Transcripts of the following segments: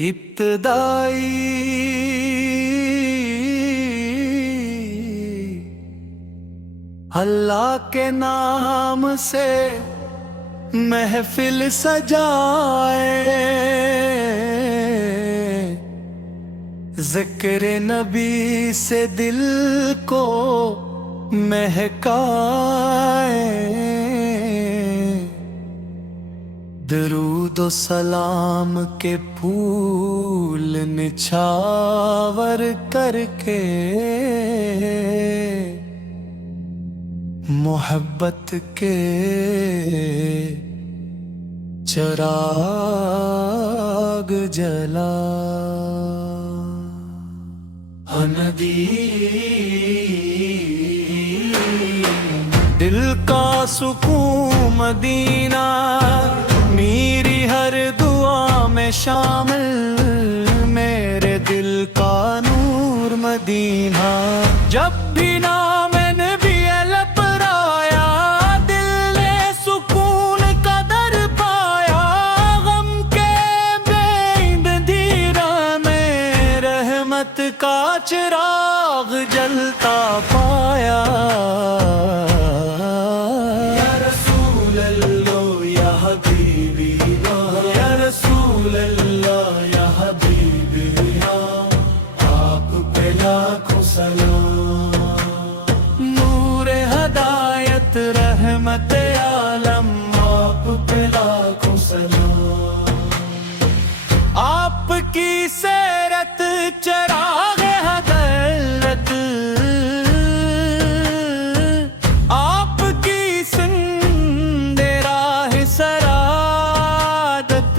ابتدائی اللہ کے نام سے محفل سجائے، ذکر نبی سے دل کو مہکائے، درود و سلام کے پھول نچھاور کر کے، محبت کے چراغ جلا، ندی دل کا سکون مدینہ، میری ہر دعا میں شامل، میرے دل کا نور مدینہ، جب بھی نام نبی لپرایا، دل نے سکون کا در پایا، غم کے بے اندھیرا میں رحمت کا چراغ جلتا پایا، نور ہدایت رحمت عالم، آپ پہ لاکھوں سلام، آپ کی سیرت چراغ ہدایت، آپ کی سند راہ سعادت،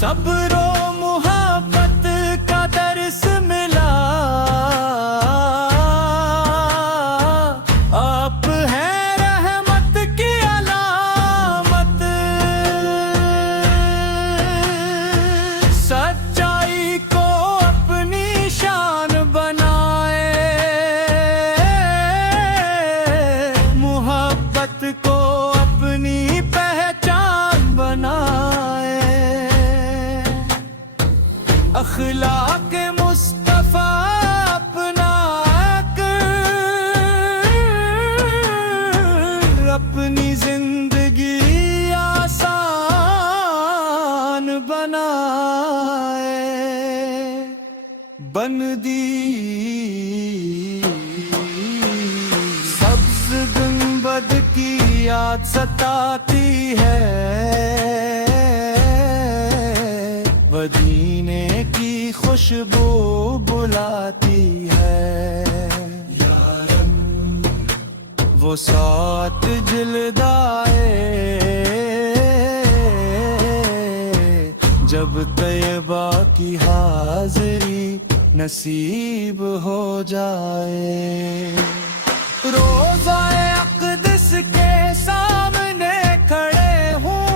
صبر و محبت کا درس ملا، آپ ہیں رحمت کی علامت، سچائی کو اپنی شان بنائے، محبت کو اپنی پہچان بنائے، اخلاق مصطفیٰ اپنا کر، اپنی زندگی آسان بنائے، بندی سبز گنبد کی یاد ستاتی ہے، مدینے کی خوشبو بلاتی ہے، یارم وہ سات جلدائے، جب طیبہ کی حاضری نصیب ہو جائے، روضہ اقدس کے سامنے کھڑے ہوں،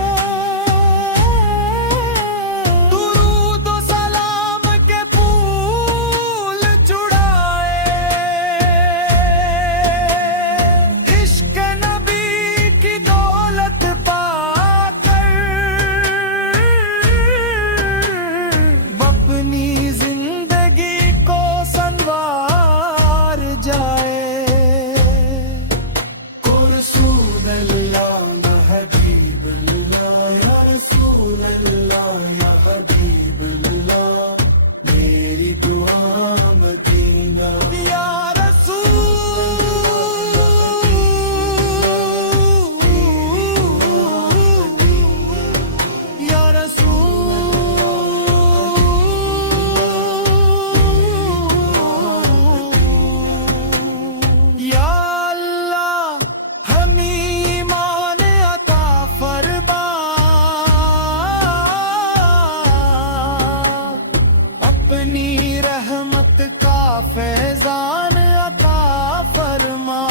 فیضان عطا فرما،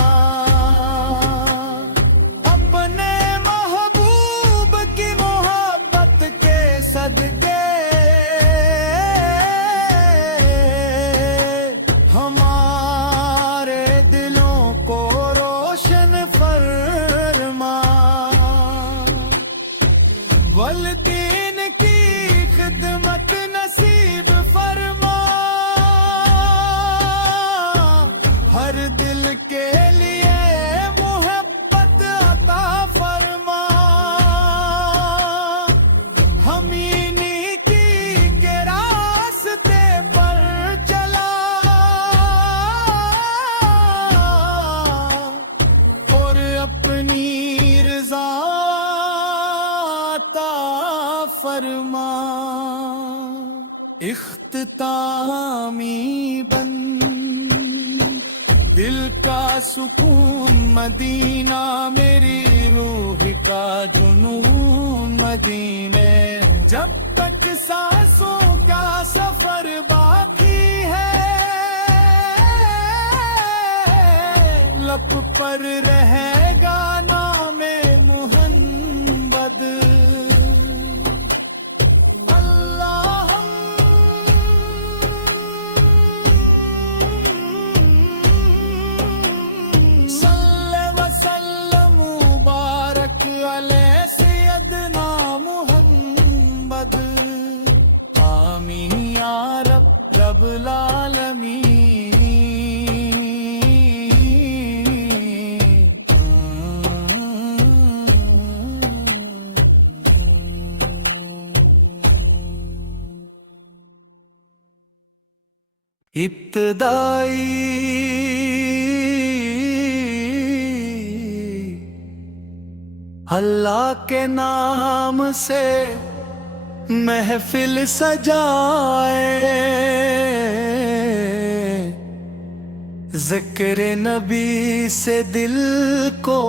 اپنے محبوب کی محبت کے صدقے، ہمارے دلوں کو روشن فرما، والدین کی فرمان اختتامی بند دل کا سکون مدینہ میری روح کا جنون مدینے جب تک سانسوں کا سفر باقی ہے لب پر رہے گا نام محمد صلی وسلم مبارک علیہ سیدنا محمد آمین یا رب رب العالمین ابتدائی اللہ کے نام سے محفل سجائے ذکر نبی سے دل کو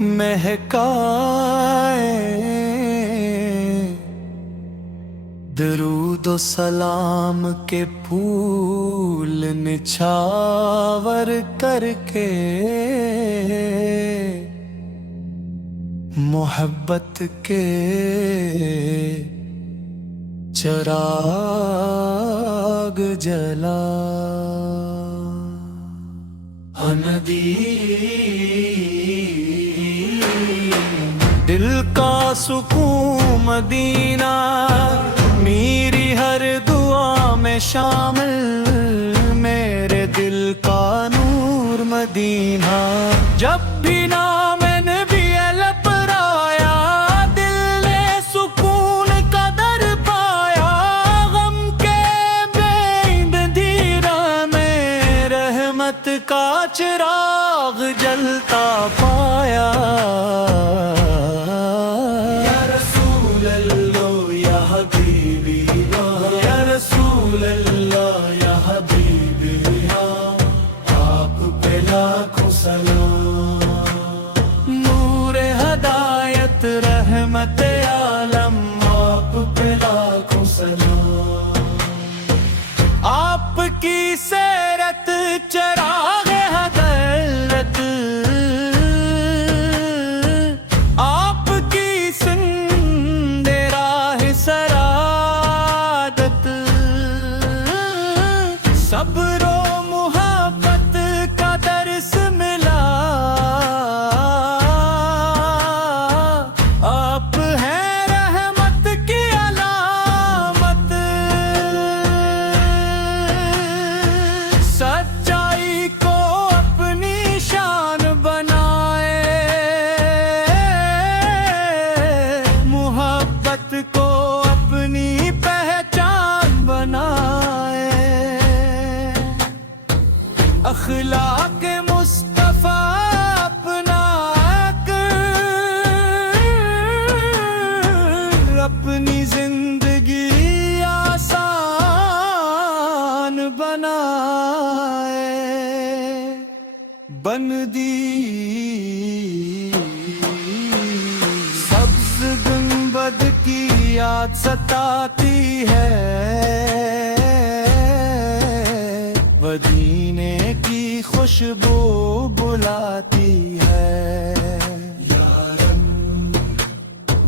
مہکائے درود و سلام کے پھول نچھاور کر کے محبت کے چراغ جلا ندی دل کا سکون مدینہ میری ہر دعا میں شامل میرے دل کا نور مدینہ جب بھی نام نبی لپرایا دل نے سکون کا در پایا غم کے بے اندھیرا میں رحمت کا چراغ جلتا پایا نور ہدایت رحمت عالم آپ پہ لاکھوں سلام آپ کی سیرت چراغ حضرت آپ کی سند راہ سرادت صبر و محبت کا درس ملا آپ ہیں رحمت کی علامت سچائی کو اپنی شان بنائے محبت کو اپنی پہچان بنائے اخلاق مصطفیٰ اپنا کر اپنی زندگی آسان بنائے بندی سبز گنبد کی یاد ستاتی ہے مدینے کی خوشبو بلاتی ہے یارم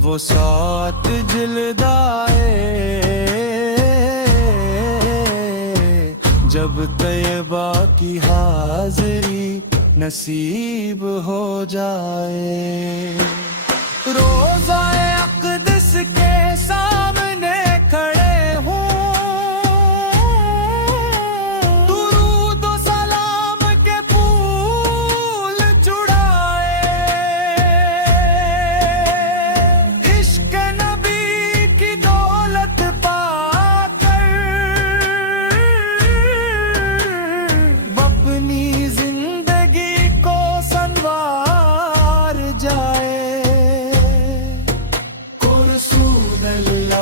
وہ سات جلدائے جب طیبہ کی حاضری نصیب ہو جائے روزہ اقدس کے سامنے کھڑے ہوں درود و سلام کے پھول چڑھائے عشق نبی کی دولت پا کر اپنی زندگی کو سنوار جائے رسول اللہ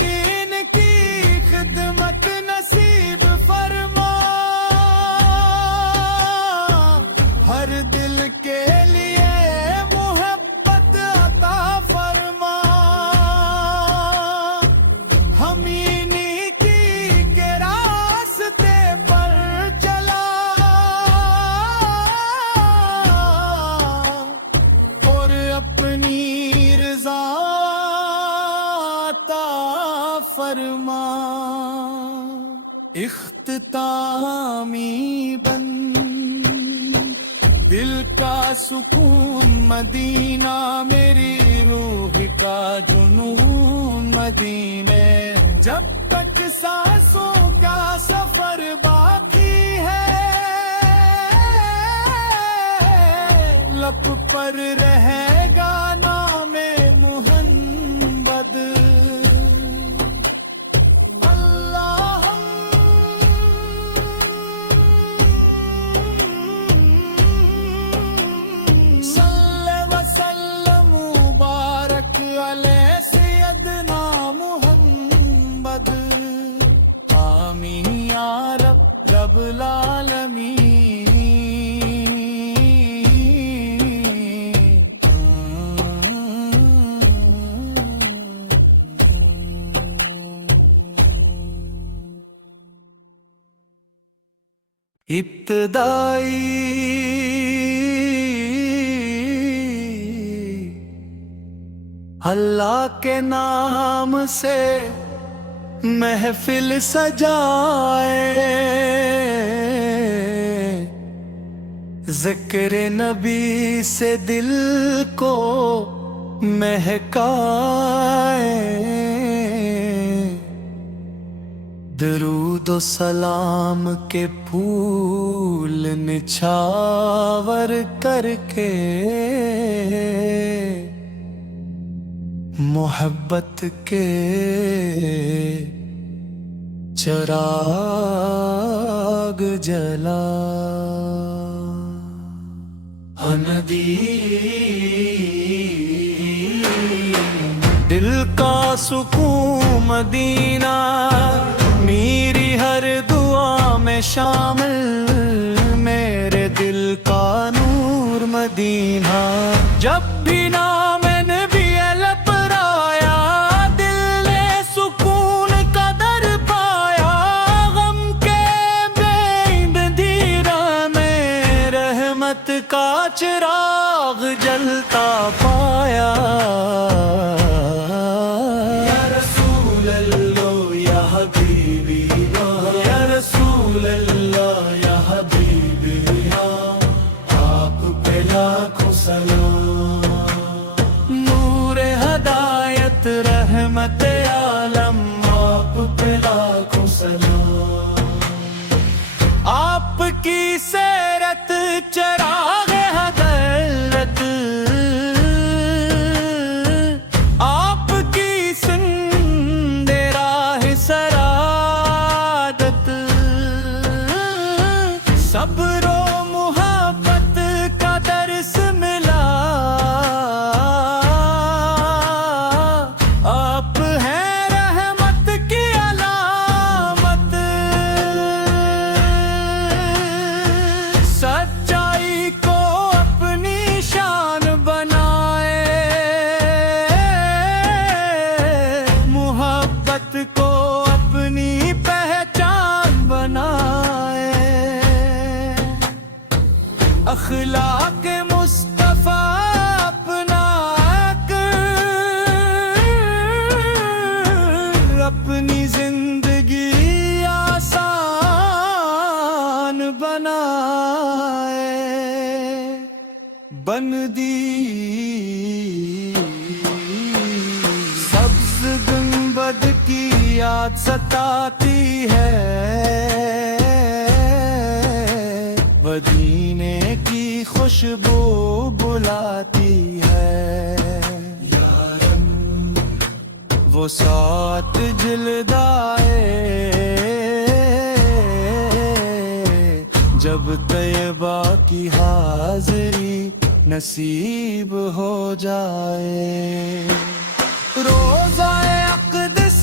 دین کی خدمت نصیب فرما، ہر دل کے لیے محبت عطا فرما، ہم انہی کی کے راستے پر چلا اور اپنی رضا عطا فرما۔ اختتامی بند دل کا سکون مدینہ، میری روح کا جنون مدینے، جب تک سانسوں کا سفر باقی ہے لب پر رہے گا نام محمد۔ آمین یا رب رب العالمین۔ ابتدائی اللہ کے نام سے محفل سجائے، ذکر نبی سے دل کو مہکائے، درود و سلام کے پھول نچھاور کر کے، محبت کے چراغ جلا۔ ندی دل کا سکون مدینہ، میری ہر دعا میں شامل، میرے دل کا نور مدینہ، جب بھی نام نبی لپرایا دل نے سکون کا در پایا، غم کے بین دھیرا میں رحمت کا چراغ جلتا پایا۔ یا رسول اللہ یا حبیبی یا رسول اللہ یا حبیبی، آپ پہ لاکھوں سلام، نور ہدایت رحمت عالم، آپ پہ لاکھوں سلام، آپ کی سیرت چراغ ہدایت، آپ کی سند راہ سرادت، صبر و محبت کا درس ملا، آپ ہیں رحمت کی علامت، سچائی کو اپنی شان بنائے، محبت کو اپنی پہچان بنائے، اخلاق مصطفیٰ اپنا کر، اپنی زندگی آسان بنائے، بندی سبز گنبد کی یاد ستاتی ہے، مدینے کی خوشبو بلاتی ہے، وہ سات جلدائے جب طیبہ کی حاضری نصیب ہو جائے، روزہ اقدس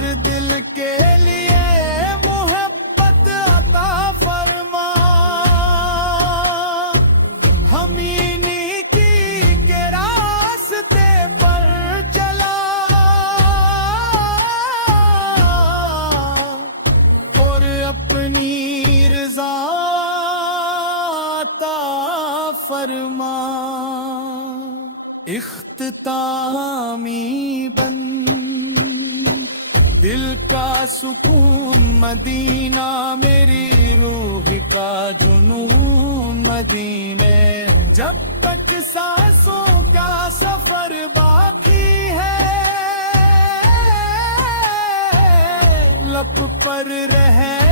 ہر دل کے لیے محبت عطا فرما، ہم انہی کی کے راستے پر چلا اور اپنی رضا عطا فرما۔ اختتامی بند دل کا سکون مدینہ، میری روح کا جنون مدینے، جب تک سانسوں کا سفر باقی ہے، لب پر رہے